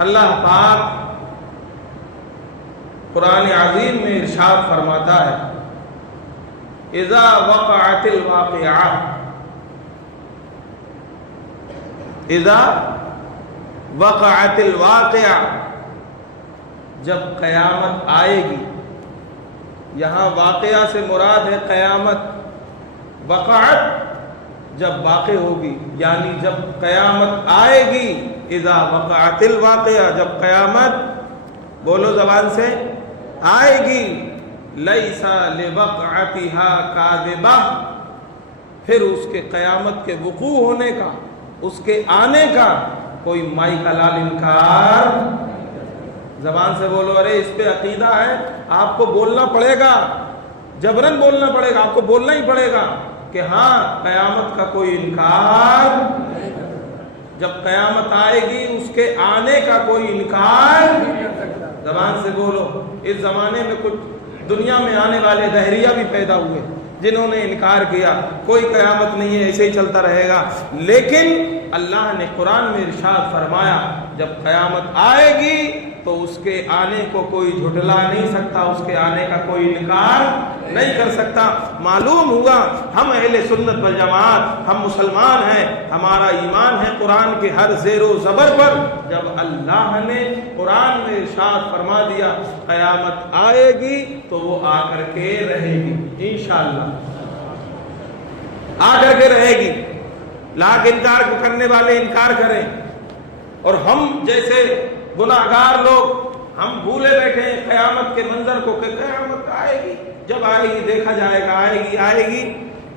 اللہ پاک قرآن عظیم میں ارشاد فرماتا ہے اذا وقعت الواقعہ، اذا وقعت الواقعہ، جب قیامت آئے گی. یہاں واقعہ سے مراد ہے قیامت. وقعت جب واقع ہوگی، یعنی جب قیامت آئے گی. اذا وقعت الواقعہ، جب قیامت، بولو زبان سے، آئے گی. لیس لوقعتها کاذبہ، پھر اس کے قیامت کے وقوع ہونے کا، اس کے آنے کا کوئی مائی کا لال انکار. زبان سے بولو. ارے اس پہ عقیدہ ہے، آپ کو بولنا پڑے گا، جبرن بولنا پڑے گا، آپ کو بولنا ہی پڑے گا کہ ہاں قیامت کا کوئی انکار. جب قیامت آئے گی اس کے آنے کا کوئی انکار. زبان سے بولو. اس زمانے میں کچھ دنیا میں آنے والے دہریہ بھی پیدا ہوئے جنہوں نے انکار کیا کوئی قیامت نہیں ہے، ایسے ہی چلتا رہے گا. لیکن اللہ نے قرآن میں ارشاد فرمایا جب قیامت آئے گی تو اس کے آنے کو کوئی جھٹلا نہیں سکتا، اس کے آنے کا کوئی انکار نہیں کر سکتا. معلوم ہوا ہم اہل سنت والجماعت، ہم مسلمان ہیں، ہمارا ایمان ہے قرآن کے ہر زیر و زبر پر. جب اللہ نے قرآن میں ارشاد فرما دیا قیامت آئے گی تو وہ آ کر کے رہے گی انشاءاللہ، آ کر کے رہے گی. لاکھ انکار کرنے والے انکار کریں، اور ہم جیسے گناہگار لوگ ہم بھولے بیٹھے ہیں قیامت کے منظر کو کہ قیامت آئے گی. جب آئے گی دیکھا جائے گا، آئے گی، آئے گی،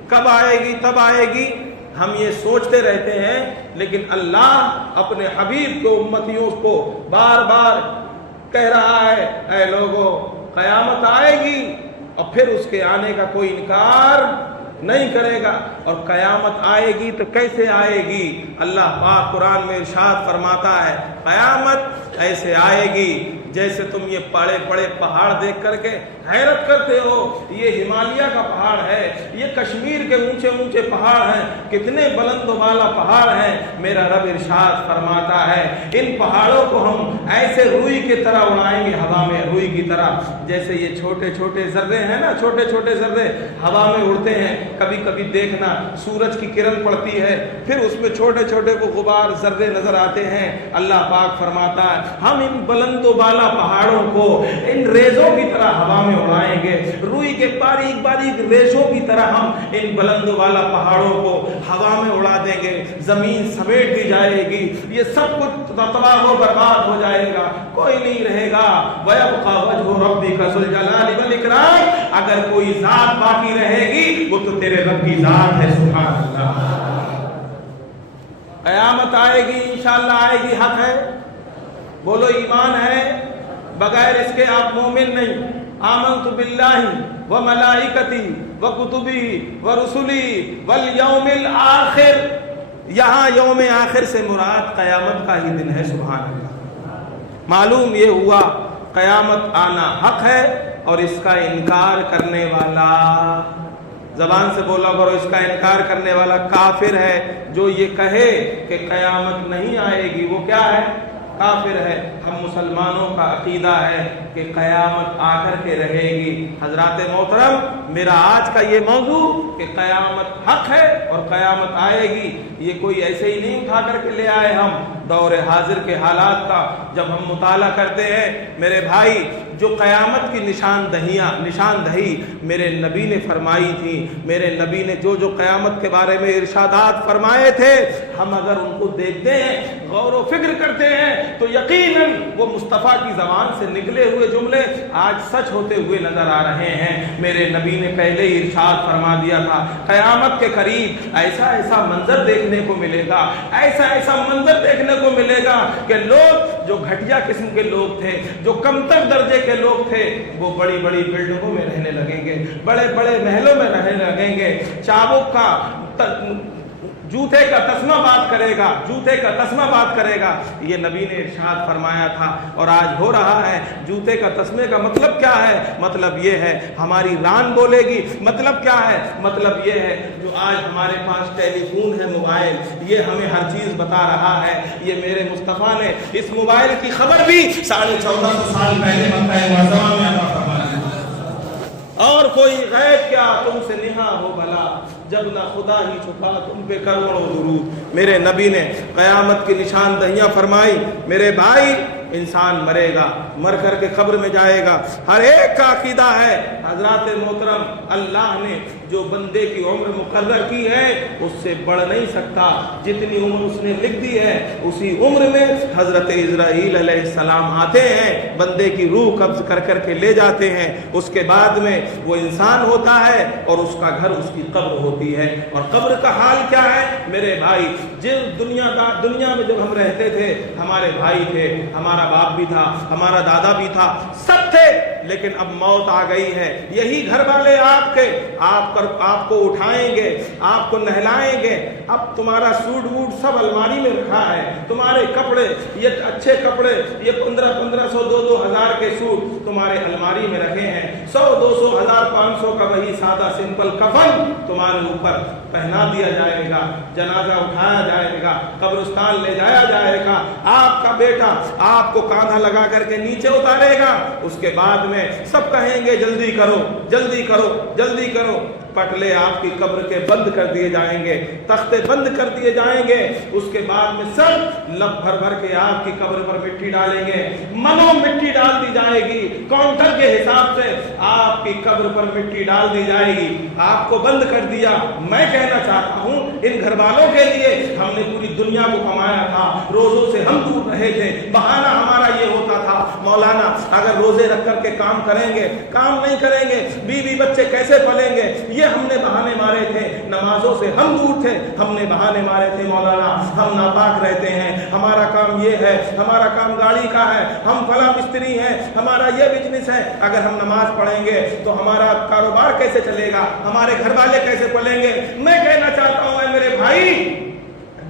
کب آئے گی، تب آئے گی. ہم یہ سوچتے رہتے ہیں، لیکن اللہ اپنے حبیب کو، امتیوں کو بار بار کہہ رہا ہے اے لوگو قیامت آئے گی اور پھر اس کے آنے کا کوئی انکار نہیں کرے گا. اور قیامت آئے گی تو کیسے آئے گی؟ اللہ پاک قرآن میں ارشاد فرماتا ہے قیامت ایسے آئے گی جیسے تم یہ بڑے بڑے پہاڑ دیکھ کر کے حیرت کرتے ہو. یہ ہمالیہ کا پہاڑ ہے، یہ کشمیر کے اونچے اونچے پہاڑ ہیں، کتنے بلند و بالا پہاڑ ہیں. میرا رب ارشاد فرماتا ہے ان پہاڑوں کو ہم ایسے روئی کی طرح اڑائیں گے ہوا میں، روئی کی طرح. جیسے یہ چھوٹے چھوٹے ذرے ہیں نا، چھوٹے چھوٹے ذرے ہوا میں اڑتے ہیں. کبھی کبھی دیکھنا سورج کی کرن پڑتی ہے، پھر اس میں چھوٹے چھوٹے وہ غبار ذرے نظر آتے ہیں. اللہ پاک فرماتا ہے ہم ان بلند و بالا پہاڑوں کو ان ریزوں کی طرح ہوا میں اڑائیں گے. روئی کے باریک باریک ریزوں کی طرح ہم ان بلند و بالا پہاڑوں کو ہوا میں اڑا دیں گے. زمین سمیٹ دی جائے گی، یہ سب کچھ تباہ و برباد ہو جائے گا، کوئی نہیں رہے گا. وَيَبْقَى وَجْهُ رَبِّكَ ذُو الْجَلَالِ وَالْإِكْرَامِ، اگر کوئی ذات باقی رہے گی وہ تو تیرے رب کی ذات ہے. سبحان اللہ. قیامت آئے گی انشاءاللہ، آئے گی، حق ہے. بولو ایمان ہے، بغیر اس کے آپ مومن نہیں. آمنت باللہ و ملائکتی و کتبی و رسلی والیوم الآخر. یہاں یوم آخر سے مراد قیامت کا ہی دن ہے. سبحان اللہ. معلوم یہ ہوا قیامت آنا حق ہے اور اس کا انکار کرنے والا، زبان سے بولا کرو، اس کا انکار کرنے والا کافر ہے. جو یہ کہے کہ قیامت نہیں آئے گی وہ کیا ہے؟ کافر ہے. ہم مسلمانوں کا عقیدہ ہے کہ قیامت آ کر کے رہے گی. حضرات محترم، میرا آج کا یہ موضوع کہ قیامت حق ہے اور قیامت آئے گی، یہ کوئی ایسے ہی نہیں اٹھا کر کے لے آئے. ہم دور حاضر کے حالات کا جب ہم مطالعہ کرتے ہیں میرے بھائی، جو قیامت کی نشاندہی میرے نبی نے فرمائی تھی، میرے نبی نے جو جو قیامت کے بارے میں ارشادات فرمائے تھے، ہم اگر ان کو دیکھتے ہیں، غور و فکر کرتے ہیں تو یقیناً وہ مصطفیٰ کی زبان سے نکلے ہوئے جملے آج سچ ہوتے ہوئے نظر آ رہے ہیں. میرے نبی نے پہلے ہی ارشاد فرما دیا تھا قیامت کے قریب ایسا ایسا منظر دیکھنے کو ملے گا، ایسا ایسا منظر دیکھنے کو ملے گا کہ لوگ جو گھٹیا قسم کے لوگ تھے، جو کمتر درجے کے لوگ تھے، وہ بڑی بڑی بلڈنگوں میں رہنے لگیں گے، بڑے بڑے محلوں میں رہنے لگیں گے. چابک کا जूते का तस्मा बात करेगा, जूते का तस्मा बात करेगा। ये नबी ने इरशाद फरमाया था और आज हो रहा है। जूते का तस्मे का मतलब क्या है? मतलब ये है हमारी रान बोलेगी। मतलब क्या है? मतलब ये है जो आज हमारे पास टेलीफोन है, मोबाइल, ये हमें हर चीज बता रहा है। ये मेरे मुस्तफ़ा ने इस मोबाइल की खबर भी 1450 साल पहले मक्का मुअज़्ज़मा में अता फरमाया। और कोई गैब क्या तुमसे निहा हो भला, जब ना खुदा ही छुपा तुम पे करोड़ों दुरूद। मेरे नबी ने क़यामत की निशानदहियाँ फरमाई। मेरे भाई, इंसान मरेगा, मर कर के कब्र में जाएगा। हर एक का अकीदा है हजरात मोहतरम, अल्लाह ने जो बंदे की उम्र मुकर्रर की है उससे बढ़ नहीं सकता। जितनी उम्र उसने लिख दी है उसी उम्र में हजरत इज़राइल अलैहिस्सलाम आते हैं, बंदे की रूह कब्ज कर कर के ले जाते हैं। उसके बाद में वो इंसान होता है और उसका घर उसकी कब्र होती है। और कब्र का हाल क्या है मेरे भाई? जिस दुनिया में जब हम रहते थे, हमारे भाई थे, हमारा बाप भी था, हमारा दादा भी था, सब थे, लेकिन अब मौत आ गई है। यही घर वाले आपको उठाएंगे, आपको नहलाएंगे। अब तुम्हारा सूट वूट सब अलमारी में रखा है, तुम्हारे कपड़े, ये अच्छे कपड़े, ये 1500 2-2 हज़ार के सूट तुम्हारे अलमारी में रखे हैं। 100 200 1000 500 का वही सादा सिंपल कफन तुम्हारे ऊपर पहना दिया जाएगा, जनाजा उठाया जाएगा, कब्रिस्तान ले जाया जाएगा। आपका बेटा आपको कांधा लगा करके नीचे उतारेगा। उसके बाद में सब कहेंगे जल्दी करो, जल्दी करो, जल्दी करो। पटले आपकी कब्र के बंद कर दिए जाएंगे, तख्ते बंद कर दिए जाएंगे। उसके बाद में सब लब भर भर के आपकी कब्र पर मिट्टी डालेंगे, मनो मिट्टी डाल दी जाएगी। काउंटर के हिसाब से आपकी कब्र पर मिट्टी डाल दी जाएगी। आपको बंद कर दिया। मैं कहना चाहता हूँ इन घर वालों के लिए, हमने पूरी दुनिया को कमाया था, रोजों से हम दूर रहे थे। बहाना हमारा ये होता था, मौलाना अगर रोजे रख करके काम करेंगे, काम नहीं करेंगे, बीवी बच्चे कैसे पलेंगे? ये हमने बहाने मारे थे। नमाजों से हम दूर थे, हमने बहाने मारे थे, मौलाना हम नापाक रहते हैं, हमारा काम ये है, हमारा काम गाड़ी का है, हम फला मिस्त्री हैं, हमारा ये बिजनेस है। अगर हम नमाज पढ़ेंगे तो हमारा कारोबार कैसे चलेगा, हमारे घर वाले कैसे पलेंगे? मैं कहना चाहता हूँ मेरे भाई,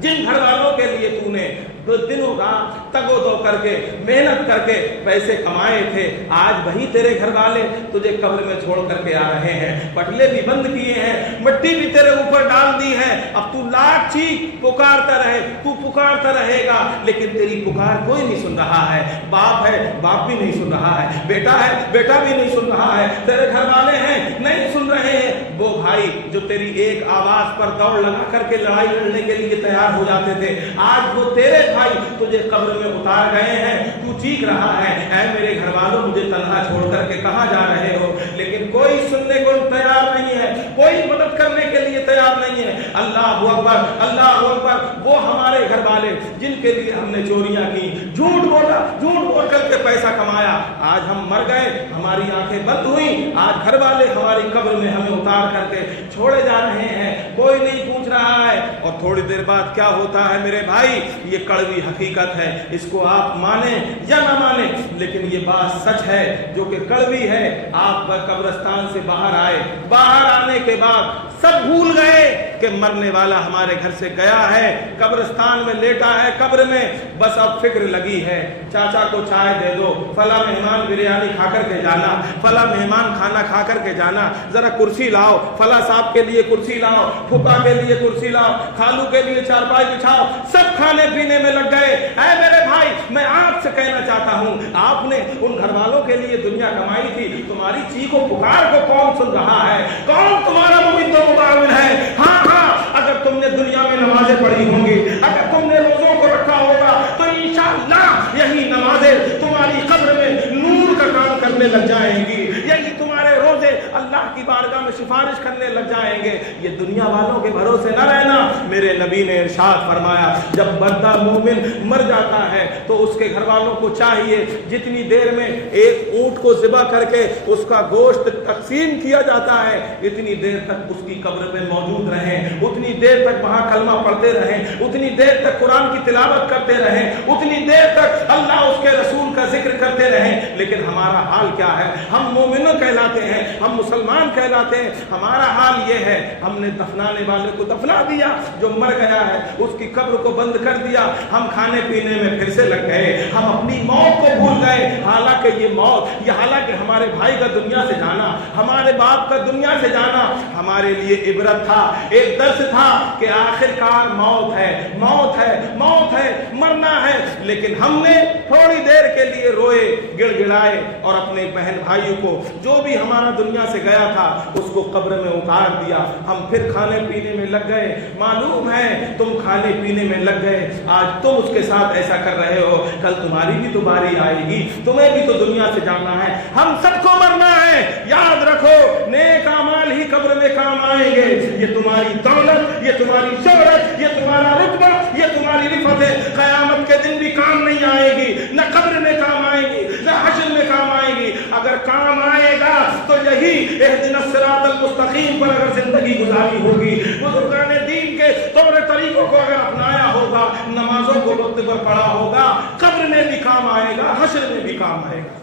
जिन घर वालों के लिए तूने दिनों रात तगो दो करके मेहनत करके पैसे कमाए थे, आज वही तेरे घर वाले तुझे कब्र में छोड़ करके आ रहे हैं। पटले भी बंद किए हैं, मिट्टी भी तेरे ऊपर डाल दी है। अब तू लाख चीख पुकारता रहे, तू पुकारता रहेगा, लेकिन तेरी पुकार कोई नहीं सुन रहा है। बाप है, बाप भी नहीं सुन रहा है, बेटा है, बेटा भी नहीं सुन रहा है, तेरे घर वाले हैं, नहीं सुन रहे हैं। वो भाई जो तेरी एक आवाज पर दौड़ लगा करके लड़ाई लड़ने के लिए तैयार हो जाते थे, आज वो तेरे भाई तुझे कब्र में उतार गए हैं। तू चीख रहा है, ऐ मेरे घर वालों मुझे तन्हा छोड़ करके कहां जा रहे हो? लेकिन कोई सुनने को तैयार नहीं है, कोई मदद करने के लिए तैयार नहीं है। अल्लाहु अकबर, अल्लाहु अकबर। वो हमारे घर वाले जिनके लिए हमने चोरियां की, झूठ बोला, झूठ बोल करके पैसा कमाया, आज हम मर गए, हमारी आंखें बंद हुई, आज घर वाले हमारी कब्र में हमें उतार करके छोड़े जा रहे हैं, कोई नहीं पूछ रहा है। और थोड़ी देर बाद क्या होता है मेरे भाई? ये कड़वी हकीकत है, इसको आप माने या ना माने, लेकिन ये बात सच है जो कि कड़वी है। आप कब्रिस्तान से बाहर आए, बाहर आने के बाद सब भूल गए कि मरने वाला हमारे घर से गया है, कब्रिस्तान में लेटा है कब्र में, बस अब फिक्र लगी है चाचा को चाय दे दो, फला मेहमान बिरयानी खा करके जाना, फला मेहमान खाना खा करके जाना, जरा कुर्सी लाओ, फला साहब के लिए कुर्सी लाओ, फूफा के लिए कुर्सी लाओ, खालू के लिए चारपाई बिछाओ। सब खाने पीने में लग गए। ऐ मेरे भाई, मैं आपसे कहना चाहता हूँ, आपने उन घर वालों के लिए दुनिया कमाई थी, तुम्हारी चीखों पुकार को कौन सुन रहा है? कौन तुम्हारा मुमिन मुबाविन है? हाँ हाँ, अगर तुमने दुनिया में नमाजें पढ़ी होंगी, अगर तुमने रोजों को रखा होगा, तो इंशाअल्लाह यही नमाजें तुम्हारी कब्र में नूर का काम करने लग जाएंगी, यही तुम्हारे रोजे अल्लाह की बारगाह में सिफारिश करने लग जाएंगे। ये दुनिया वालों के भरोसे न रहना। मेरे नबी ने इरशाद फरमाया, जब बंदा मोमिन मर जाता है तो उसके घर वालों को चाहिए जितनी देर में एक ऊंट को ज़िबा करके उसका गोश्त तकसीम किया जाता है, इतनी देर तक उसकी कब्र में मौजूद रहें, उतनी देर तक वहां कलमा पढ़ते रहें, उतनी देर तक कुरान की तिलावत करते रहें, उतनी देर तक अल्लाह उसके रसूल का जिक्र करते रहें। लेकिन हमारा हाल क्या है? हम मोमिन कहलाते हैं, हम मुसलमान कहलाते ہیں. ہمارا حال یہ ہے, ہم نے دفنانے والے کو دفنا دیا, جو مر گیا ہے اس کی قبر کو بند کر دیا, ہم کھانے پینے میں پھر سے لگ گئے, ہم اپنی موت کو بھول گئے. حالانکہ یہ موت, یہ حالانکہ ہمارے بھائی کا دنیا سے جانا, ہمارے باپ کا دنیا سے جانا ہمارے لیے عبرت تھا, ایک درس تھا کہ آخر کار موت ہے, موت ہے, موت ہے, مرنا ہے. لیکن ہم نے تھوڑی دیر کے لیے روئے, گڑ گڑائے اور اپنے بہن بھائیوں کو جو بھی ہمارا دنیا سے گیا تھا اس کو قبر میں اتار دیا. ہم پھر کھانے پینے میں لگ گئے. معلوم ہے تم کھانے پینے میں لگ گئے, آج تم اس کے ساتھ ایسا کر رہے ہو, کل تمہاری بھی تو باری آئے گی, تمہیں بھی تو دنیا سے جانا ہے, ہم سب کو مرنا ہے. یاد رکھو نیک اعمال ہی قبر میں کام آئیں گے. یہ تمہاری دولت, یہ تمہاری شہرت, یہ تمہارا رتبہ, یہ تمہاری رفعت قیامت کے دن بھی کام نہیں آئے گی, نہ قبر میں کام آئے گی, نہ حشر میں کام آئے گی. اگر کام آئے گا تو یہی اہدنا الصراط المستقیم پر اگر زندگی گزاری ہوگی, بزرگان دین کے طور طریقوں کو اگر اپنایا ہوگا, نمازوں کو وقت پر پڑھا ہوگا, قبر میں بھی کام آئے گا, حشر میں بھی کام آئے گا.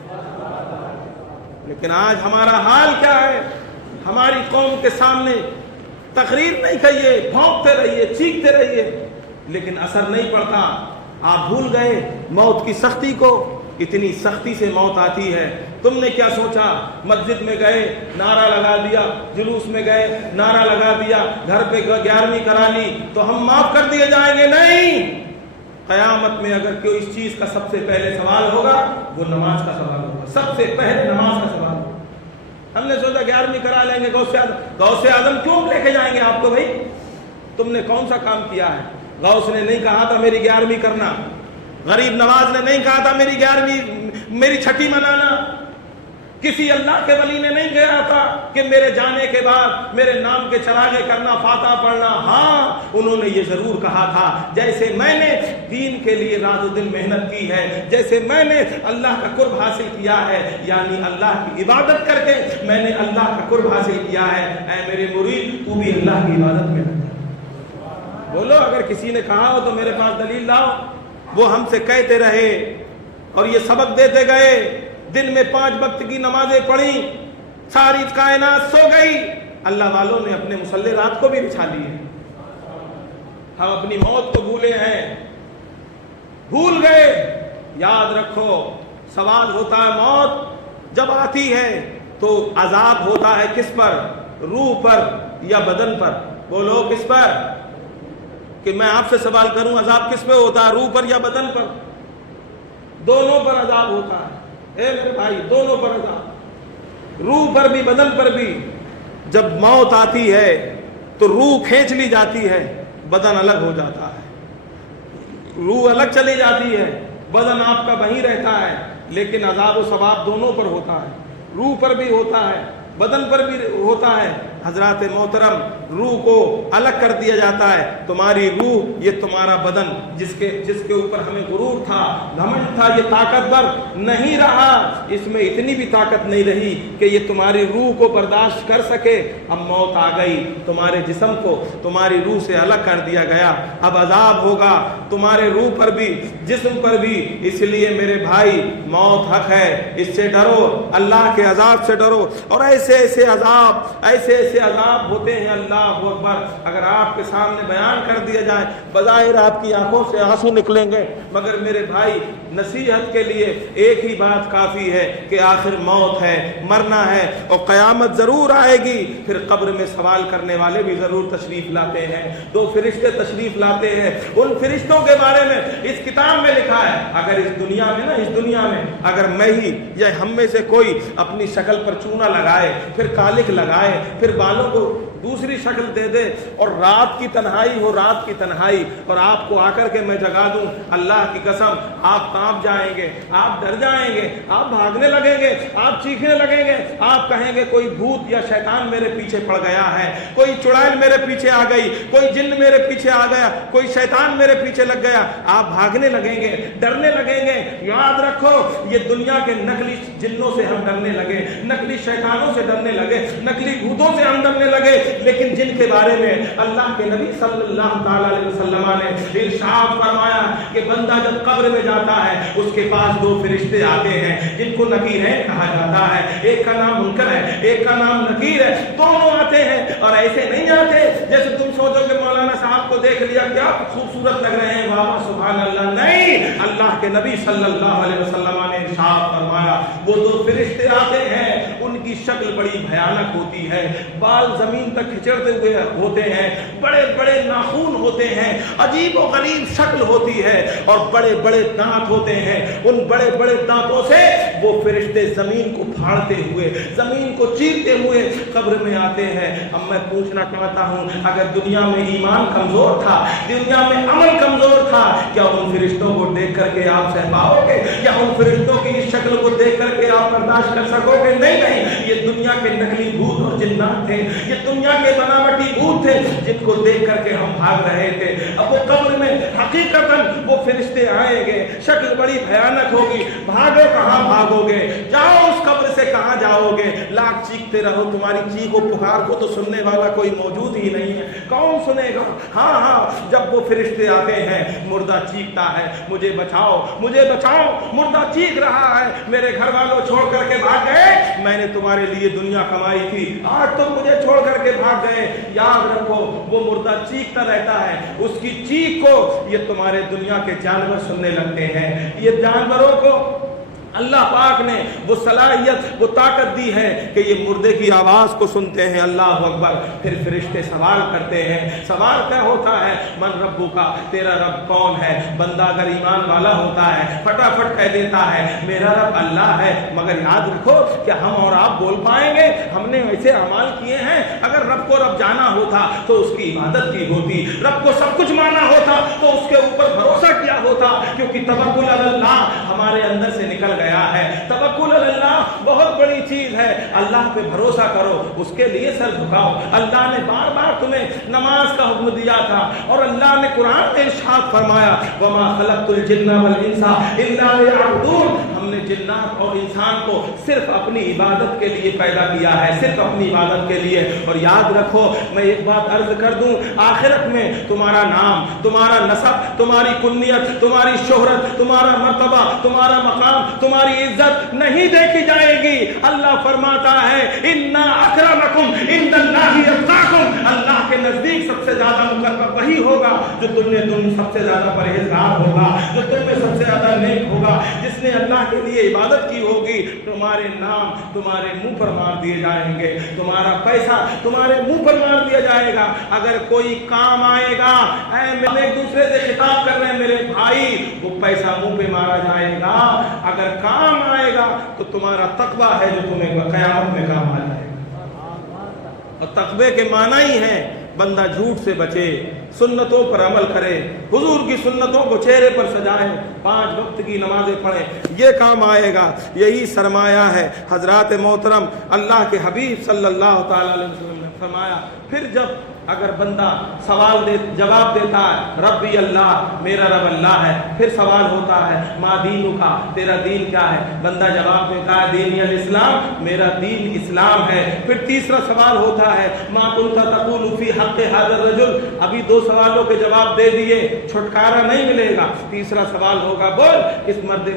لیکن آج ہمارا حال کیا ہے؟ ہماری قوم کے سامنے تقریر نہیں کہیے, بھونکتے رہیے, چیختے رہیے, لیکن اثر نہیں پڑتا. آپ بھول گئے موت کی سختی کو. اتنی سختی سے موت آتی ہے. تم نے کیا سوچا, مسجد میں گئے نعرہ لگا دیا, جلوس میں گئے نعرہ لگا دیا, گھر پہ 11ویں کرا لی تو ہم معاف کر دیے جائیں گے. نہیں, قیامت میں اگر کوئی اس چیز کا سب سے پہلے سوال ہوگا وہ نماز کا سوال ہوگا. سب سے پہلے نماز کا سوال ہوگا. ہم نے سوچا 11ویں کرا لیں گے, غوث اعظم کیوں لے کے جائیں گے آپ کو؟ بھائی تم نے کون سا کام کیا ہے؟ غوث نے نہیں کہا تھا میری 11ویں کرنا, غریب نواز نے نہیں کہا تھا میری 11ویں, میری 6ٹی منانا, کسی اللہ کے ولی نے نہیں کہا تھا کہ میرے جانے کے بعد میرے نام کے چراغے کرنا, فاتحہ پڑھنا. ہاں انہوں نے یہ ضرور کہا تھا جیسے میں نے دین کے لیے رات و دن محنت کی ہے, جیسے میں نے اللہ کا قرب حاصل کیا ہے, یعنی اللہ کی عبادت کر کے میں نے اللہ کا قرب حاصل کیا ہے, اے میرے مرید تو بھی اللہ کی عبادت میں لگ جا. بولو اگر کسی نے کہا ہو تو میرے پاس دلیل لاؤ. وہ ہم سے کہتے رہے اور یہ سبق دیتے گئے, دن میں 5 وقت کی نمازیں پڑھی, ساری کائنات سو گئی, اللہ والوں نے اپنے مصلی رات کو بھی بچھا لیے. ہم اپنی موت کو بھولے ہیں, بھول گئے. یاد رکھو سوال ہوتا ہے موت جب آتی ہے تو عذاب ہوتا ہے کس پر, روح پر یا بدن پر؟ بولو کس پر؟ کہ میں آپ سے سوال کروں عذاب کس پہ ہوتا ہے, روح پر یا بدن پر؟ دونوں پر عذاب ہوتا ہے. اے میرے بھائی دونوں پر عذاب, روح پر بھی بدن پر بھی. جب موت آتی ہے تو روح کھینچ لی جاتی ہے, بدن الگ ہو جاتا ہے. روح الگ چلی جاتی ہے, بدن آپ کا وہیں رہتا ہے, لیکن عذاب و ثواب دونوں پر ہوتا ہے. روح پر بھی ہوتا ہے, بدن پر بھی ہوتا ہے. حضرات محترم, روح کو الگ کر دیا جاتا ہے. تمہاری روح یہ تمہارا بدن جس کے اوپر ہمیں غرور تھا, گھمنڈ تھا, یہ طاقتور نہیں رہا, اس میں اتنی بھی طاقت نہیں رہی کہ یہ تمہاری روح کو برداشت کر سکے. اب موت آ گئی, تمہارے جسم کو تمہاری روح سے الگ کر دیا گیا. اب عذاب ہوگا تمہارے روح پر بھی, جسم پر بھی. اس لیے میرے بھائی موت حق ہے, اس سے ڈرو, اللہ کے عذاب سے ڈرو. اور ایسے ایسے عذاب ہوتے ہیں, اللہ اکبر, اگر آپ کے سامنے بیان کر دیا جائے بظاہر آپ کی آنکھوں سے آنسو نکلیں گے. مگر میرے بھائی نصیحت کے لیے ایک ہی بات کافی ہے کہ آخر موت ہے, مرنا ہے, اور قیامت ضرور آئے گی. پھر قبر میں سوال کرنے والے بھی ضرور تشریف لاتے ہیں, 2 فرشتے تشریف لاتے ہیں. ان فرشتوں کے بارے میں اس کتاب میں لکھا ہے, اگر اس دنیا میں اگر میں ہی یا ہم میں سے کوئی اپنی شکل پر چونا لگائے, پھر کالک لگائے, پھر بالوں کو دوسری شکل دے دے, اور رات کی تنہائی اور آپ کو آ کر کے میں جگا دوں, اللہ کی قسم آپ کانپ جائیں گے, آپ ڈر جائیں گے, آپ بھاگنے لگیں گے, آپ چیخنے لگیں گے, آپ کہیں گے کوئی بھوت یا شیطان میرے پیچھے پڑ گیا ہے, کوئی چڑیل میرے پیچھے آ گئی, کوئی جن میرے پیچھے آ گیا, کوئی شیطان میرے پیچھے لگ گیا. آپ بھاگنے لگیں گے, ڈرنے لگیں گے. یاد رکھو یہ دنیا کے نقلی جنوں سے ہم ڈرنے لگے, نقلی شیطانوں سے ڈرنے لگے, نقلی بھوتوں سے ہم ڈرنے لگے, लेकिन जिनके बारे में अल्लाह के नबी सल्लल्लाहु अलैहि वसल्लम ने इरशाद फरमाया कि बंदा जब कब्र में जाता है उसके पास दो फरिश्ते आते हैं जिनको नकीरैन कहा जाता है, एक का नाम मुनकर है, एक का नाम नकीर है। दोनों आते हैं और ऐसे नहीं आते जैसे तुम सोचोगे मौलाना साहब को देख लिया क्या खूबसूरत लग रहे हैं, वाह सुभान अल्लाह। नहीं, अल्लाह के नबी सल्लल्लाहु अलैहि वसल्लम ने इरशाद फरमाया वो दो फरिश्ते आते हैं, उनकी शक्ल बड़ी भयानक होती है, बाल जमीन तक खिंचड़ते हुए होते हैं, बड़े बड़े नाखून होते हैं, अजीब और गरीब शक्ल होती है और बड़े बड़े दांत होते हैं। उन बड़े बड़े दांतों से वो फरिश्ते जमीन को फाड़ते हुए, जमीन को चीरते हुए कब्र में आते हैं। अब मैं पूछना चाहता हूं, अगर दुनिया में ईमान कमजोर था, दुनिया में अमल कमजोर था, क्या उन फरिश्तों को देख करके आप सह पाओगे? क्या उन फरिश्तों की इस शक्ल को देख करके आप बर्दाश्त कर सकोगे? नहीं नहीं, ये दुनिया के नकली भूत और जिन्नात थे, ये दुनिया के बनावटी भूत थे जिनको देख करके हम भाग रहे थे। अब वो कब्र में हकीकतन वो फरिश्ते आएंगे, शक्ल बड़ी भयानक होगी, भागो कहाँ भागोगे, जाओ उस कब्र से कहाँ जाओगे? लाख चीखते रहो, तुम्हारी चीख और पुकार को तो सुनने वाला कोई मौजूद ही नहीं है, कौन सुनेगा? हाँ हाँ, जब वो फरिश्ते आते हैं, मुर्दा चीखता है मुझे बचाओ मुझे बचाओ, मुर्दा चीख रहा है मेरे घर वालों छोड़ करके भाग गए, मैंने तुम्हारे लिए दुनिया कमाई थी, आज तुम मुझे छोड़ करके भाग गए। याद रखो वो मुर्दा चीखता रहता है, उसकी चीख को ये तुम्हारे दुनिया के जानवर सुनने लगते हैं। ये जानवरों को अल्लाह पाक ने वो सलाहियत, वो ताकत दी है कि ये मुर्दे की आवाज़ को सुनते हैं। अल्लाह अकबर। फिर फरिश्ते सवाल करते हैं, सवाल क्या होता है? मन रब्बू का, तेरा रब कौन है? बंदा अगर ईमान वाला होता है फटाफट कह देता है मेरा रब अल्लाह है। मगर याद रखो कि हम और आप बोल पाएंगे? हमने वैसे अमाल किए हैं। अगर रब को रब जाना होता तो उसकी इबादत की होती, रब को सब कुछ मानना होता तो उसके ऊपर भरोसा किया होता, क्योंकि तवक्कुल अल्लाह हमारे अंदर से निकल गया है। तवक्कुल अल्लाह बहुत बड़ी चीज है, अल्लाह पे भरोसा करो, उसके लिए सर झुकाओ। अल्लाह ने बार बार तुम्हें नमाज का हुक्म दिया था और अल्लाह ने कुरान में इरशाद फरमाया वमा खलक़तुल जिन्ना वल इंसा इल्ला लियअबुदून, हमने जिन्नात और इंसान को सिर्फ अपनी इबादत के लिए पैदा किया है, सिर्फ अपनी इबादत के लिए। और याद रखो, मैं एक बात अर्ज कर दूं, आखिरत में तुम्हारा नाम, तुम्हारा नसब, तुम्हारी कुन्नियत, तुम्हारी शोहरत, तुम्हारा मर्तबा, तुम्हारा मकाम, तुम्हारी इज्जत नहीं देखी जाएगी। अल्लाह फरमाता है इन्ना अकरमकुम इंदल्लाहि अत्काकुम, अल्लाह के नजदीक सबसे ज्यादा मुकर्रम वही होगा जो तुम सबसे ज्यादा परहेजगार होगा, जो तुम में सबसे ज्यादा नेक होगा, जिसने अल्लाह के लिए इबादत की होगी। तुम्हारे नाम तुम्हारे मुंह पर मार दिए जाएंगे, तुम्हारा पैसा तुम्हारे मुंह पर मार दिया जाएगा। अगर कोई काम आएगा, हम एक दूसरे से खिताब कर रहे हैं मेरे भाई, वो पैसा मुंह पे मारा जाएगा। अगर काम आएगा तो तुम्हारा तकवा है जो तुम्हें क़यामत में काम आ जाएगा। और तकवे के माना ही है बंदा झूठ से बचे, सुन्नतों पर अमल करे, हुजूर की सुन्नतों को चेहरे पर सजाए, 5 वक्त की नमाजें पढ़े, ये काम आएगा। यही सरमाया है। हजरात मोहतरम अल्लाह के हबीब सल्लल्लाहु अलैहि वसल्लम ने फरमाया, फिर जब अगर बंदा जवाब देता है रब्बी अल्लाह, मेरा रब अल्लाह है, फिर सवाल होता है मा दीनु का, तेरा दीन क्या है? बंदा जवाब देता है दीन अल इस्लाम, मेरा दीन इस्लाम है। फिर तीसरा सवाल होता है मा कुंता तक़ूलु फी हक़्क़ि हाज़ा रजुल, अभी 2 सवालों के जवाब दे दिए, छुटकारा नहीं मिलेगा। तीसरा सवाल होगा बोल इस मर्द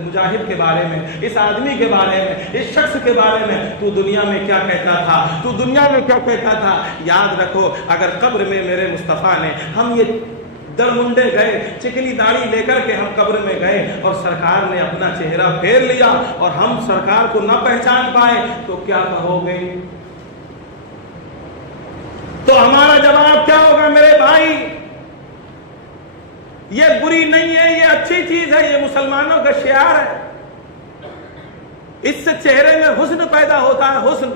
मुजाहिद के बारे में, इस आदमी के बारे में, इस शख्स के बारे में, तू दुनिया में क्या कहता था, तू दुनिया में क्या कहता था? याद रखो, अगर कब्र में मेरे मुस्तफ़ा ने, हम ये दरमुंडे गए, चिकनी दाढ़ी लेकर के हम कब्र में गए और सरकार ने अपना चेहरा फेर लिया और हम सरकार को न पहचान पाए, तो क्या कहोगे? तो हमारा जवाब क्या होगा मेरे भाई? ये बुरी नहीं है, ये अच्छी चीज है, ये मुसलमानों का शियार है। इससे चेहरे में हुस्न पैदा होता है, हुस्न,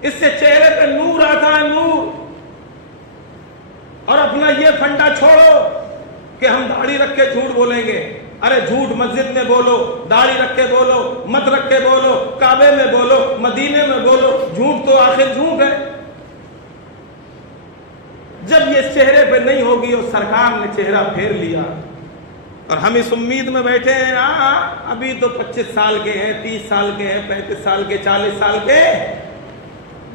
इससे चेहरे पे नूर आता है, नूर। और अपना ये फंडा छोड़ो कि हम दाढ़ी रख के झूठ बोलेंगे। अरे झूठ मस्जिद में बोलो, दाढ़ी रख के बोलो, मत रख के बोलो, काबे में बोलो, मदीने में बोलो, झूठ तो आखिर झूठ है। जब ये चेहरे पे नहीं होगी और सरकार ने चेहरा फेर लिया और हम इस उम्मीद में बैठे हैं अभी तो 25 साल के हैं, 30 साल के हैं, 35 साल के, 40 साल के,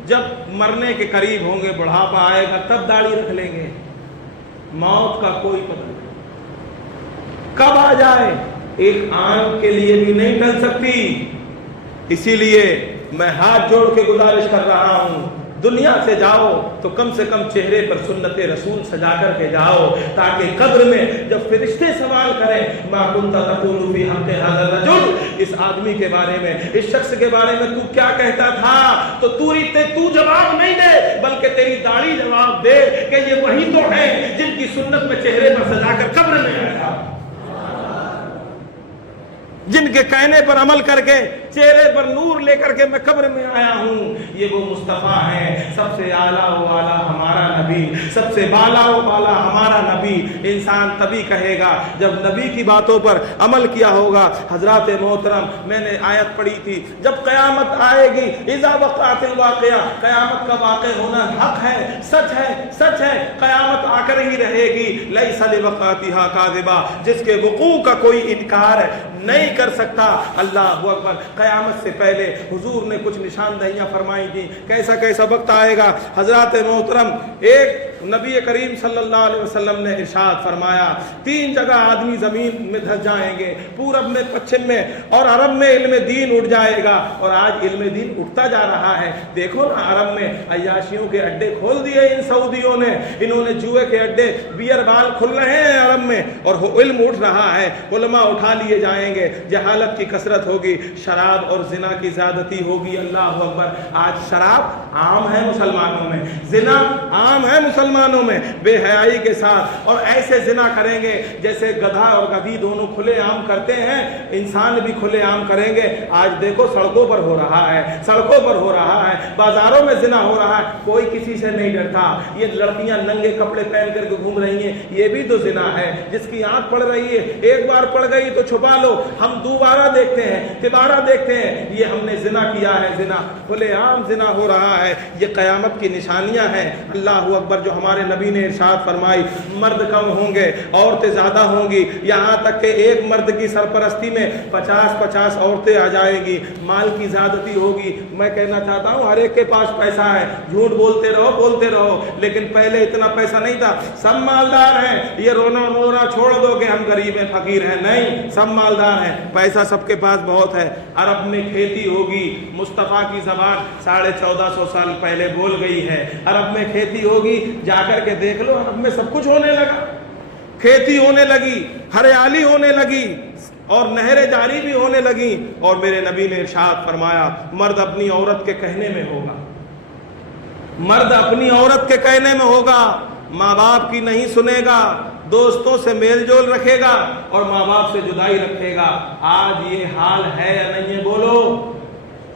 जब मरने के करीब होंगे, बुढ़ापा आएगा, तब दाढ़ी रख लेंगे। मौत का कोई पता नहीं कब आ जाए, एक आंख के लिए भी नहीं टल सकती। इसीलिए मैं हाथ जोड़ के गुजारिश कर रहा हूं, दुनिया से जाओ तो कम से कम चेहरे पर सुन्नते रसूल सजा करके जाओ, ताकि कब्र में जब फरिश्ते सवाल करें, मा कुंता तक़ूलु फी हक़्क़ि हाज़ा रजुल, इस आदमी के बारे में, इस शख्स के बारे में तू क्या कहता था, तो तू जवाब नहीं दे, बल्कि तेरी दाढ़ी जवाब दे कि ये वही तो है जिनकी सुन्नत में चेहरे पर सजाकर कब्र में आया, जिनके कहने पर अमल करके चेहरे पर नूर लेकर के मैं कब्र में आया हूं। ये वो मुस्तफ़ा है, सबसे आला वो आला हमारा नबी, सबसे बाला वो बाला हमारा नबी। इंसान तभी कहेगा जब नबी की बातों पर अमल किया होगा। हजरत मोहतरम, मैंने आयत पढ़ी थी, जब क़यामत आएगी, इज़ा वक़अतिल वाक़िया, क़यामत का वाक़या होना हक है, सच है, सच है, क़यामत आकर ही रहेगी। लैसा लिवक़अतिहा काज़िबा, जिसके वक़ू का कोई इनकार नहीं कर सकता। अल्लाहु अकबर। क़यामत से पहले हुजूर ने कुछ निशानदहियाँ फरमाई थी, कैसा कैसा वक्त आएगा। हज़रत मोहतरम, एक नबी करीम सल्लल्लाहु अलैहि वसल्लम ने इरशाद फरमाया, 3 जगह आदमी ज़मीन में धंस जाएंगे, पूरब में, पश्चिम में और अरब में इल्म दीन उठ जाएगा। और आज इल्म दीन उठता जा रहा है। देखो ना, अरब में अय्याशियों के अड्डे खोल दिए इन सऊदियों ने, इन्होंने जुए के अड्डे, बियर बाल खुल रहे हैं अरब में, और इल्म उठ रहा है, उलमा उठा लिए जाएंगे, जहालत की कसरत होगी, शराब और जिना की ज़्यादती होगी। अल्लाह अकबर। आज शराब आम है मुसलमानों में, जिना आम है मुसलमानों में, बेहयाई के साथ, और ऐसे जिना करेंगे जैसे गधा और गधी दोनों खुले आम करते हैं, इंसान भी खुले आम करेंगे। आज देखो सड़कों पर हो रहा है, सड़कों पर हो रहा है, बाजारों में जिना हो रहा है, कोई किसी से नहीं डरता। ये लड़कियां नंगे कपड़े पहन करके घूम रही हैं, ये भी तो जिना है। जिसकी आंख पड़ रही है, एक बार पड़ गई तो छुपा लो, हम दोबारा देखते हैं, तिबारा देखते हैं, ये हमने जिना किया है, जिना खुलेआम जिना हो रहा है। ये क़यामत की निशानियां हैं। अल्लाह अकबर। जो हमारे नबी ने इरशाद फरमाई, मर्द कम होंगे, औरतें ज़्यादा होंगी, यहाँ तक कि एक मर्द की सरपरस्ती में 50-50 औरतें आ जाएंगी, माल की ज़्यादती होगी। मैं कहना चाहता हूँ, हर एक के पास पैसा है, झूठ बोलते रहो, लेकिन पहले इतना पैसा नहीं था। सब मालदार हैं, ये रोना रोना छोड़ दो कि हम गरीब हैं, फकीर हैं, नहीं, सब मालदार हैं, पैसा सबके पास बहुत है। अरब में खेती होगी, मुस्तफ़ा की ज़बान 1450 साल पहले बोल गई है, अरब में खेती होगी, जाकर के देख लो, अरब में सब कुछ होने लगा, खेती होने लगी, हरियाली होने लगी, और नहरें जारी भी होने लगी। और मेरे नबी ने इरशाद फरमाया, मर्द अपनी औरत के कहने में होगा, मर्द अपनी औरत के कहने में होगा, माँ बाप की नहीं सुनेगा, दोस्तों से मेल जोल रखेगा और माँ बाप से जुदाई रखेगा। आज ये हाल है या नहीं है, बोलो।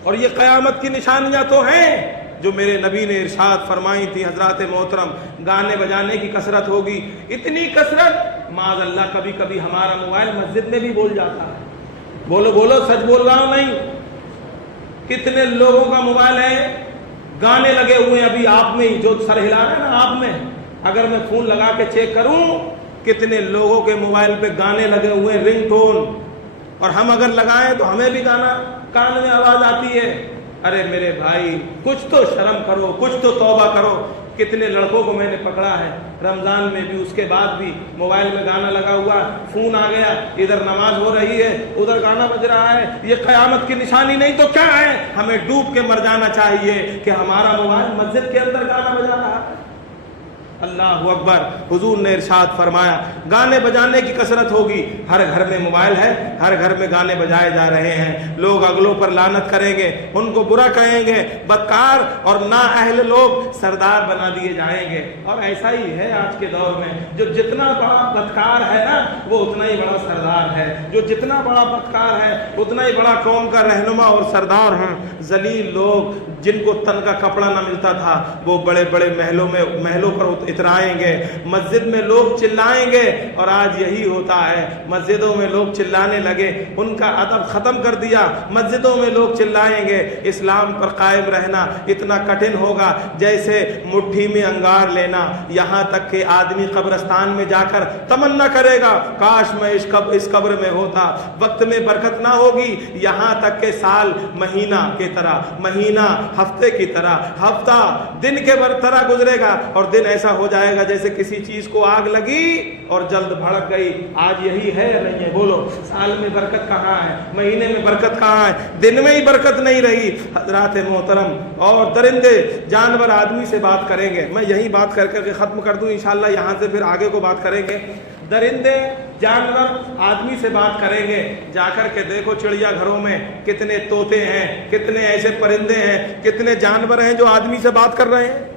और ये क़यामत की निशानियां तो हैं जो मेरे नबी ने इरशाद फरमाई थी। हजरत मोहतरम, गाने बजाने की कसरत होगी, इतनी कसरत, माज़अल्लाह कभी कभी हमारा मोबाइल मस्जिद में भी बोल जाता है। बोलो बोलो, सच बोल रहा हूँ नहीं? कितने लोगों का मोबाइल है गाने लगे हुए हैं, अभी आप में ही जो सर हिला रहे हैं ना, आप में, अगर मैं फोन लगा के चेक करूं, कितने लोगों के मोबाइल पे गाने लगे हुए हैं, रिंगटोन, और हम अगर लगाएं तो हमें भी गाना कान में आवाज आती है। अरे मेरे भाई, कुछ तो शर्म करो, कुछ तो तौबा करो। कितने लड़कों को मैंने पकड़ा है रमजान में भी, उसके बाद भी मोबाइल में गाना लगा हुआ, फोन आ गया, इधर नमाज हो रही है, उधर गाना बज रहा है। ये क़यामत की निशानी नहीं तो क्या है? हमें डूब के मर जाना चाहिए कि हमारा मोबाइल मस्जिद के अंदर गाना बजा रहा है। अल्लाहु अकबर। हुजूर ने इरशाद फरमाया, गाने बजाने की कसरत होगी, हर घर में मोबाइल है, हर घर में गाने बजाए जा रहे हैं। लोग अगलों पर लानत करेंगे, उनको बुरा कहेंगे, बदकार और नाअहल लोग सरदार बना दिए जाएंगे। और ऐसा ही है आज के दौर में, जो जितना बड़ा बदकार है ना, वो उतना ही बड़ा सरदार है, जो जितना बड़ा बदकार है उतना ही बड़ा कौम का रहनुमा और सरदार है। जलील लोग, जिनको तन का कपड़ा ना मिलता था, वो बड़े बड़े महलों पर اترائیں گے، مسجد میں لوگ چلائیں گے، اور آج یہی ہوتا ہے، مسجدوں میں لوگ چلانے لگے، ان کا ادب ختم کر دیا، مسجدوں میں لوگ چلائیں گے۔ اسلام پر قائم رہنا اتنا کٹھن ہوگا جیسے مٹھی میں انگار لینا، یہاں تک کہ آدمی قبرستان میں جا کر تمنا کرے گا کاش میں اس قبر میں ہوتا، وقت میں برکت نہ ہوگی، یہاں تک کہ سال مہینہ کی طرح، مہینہ ہفتے کی طرح، ہفتہ دن کے طرح گزرے گا، اور دن ایسا ہو جائے گا جیسے کسی چیز کو آگ لگی اور جلد بھڑک گئی۔ آج یہی ہے یا نہیں ہے؟ بولو، سال میں برکت کہاں ہے؟ مہینے میں برکت کہاں ہے؟ دن میں ہی برکت نہیں رہی۔ حضرات محترم، اور درندے جانور آدمی سے بات کریں گے، میں یہی بات کر کے ختم کر دوں، انشاءاللہ یہاں سے پھر آگے کو بات کریں گے۔ درندے جانور آدمی سے بات کریں گے، جا کر کے دیکھو چڑیا گھروں میں کتنے طوطے ہیں، کتنے ایسے پرندے ہیں، کتنے جانور ہیں جو آدمی سے بات کر رہے ہیں۔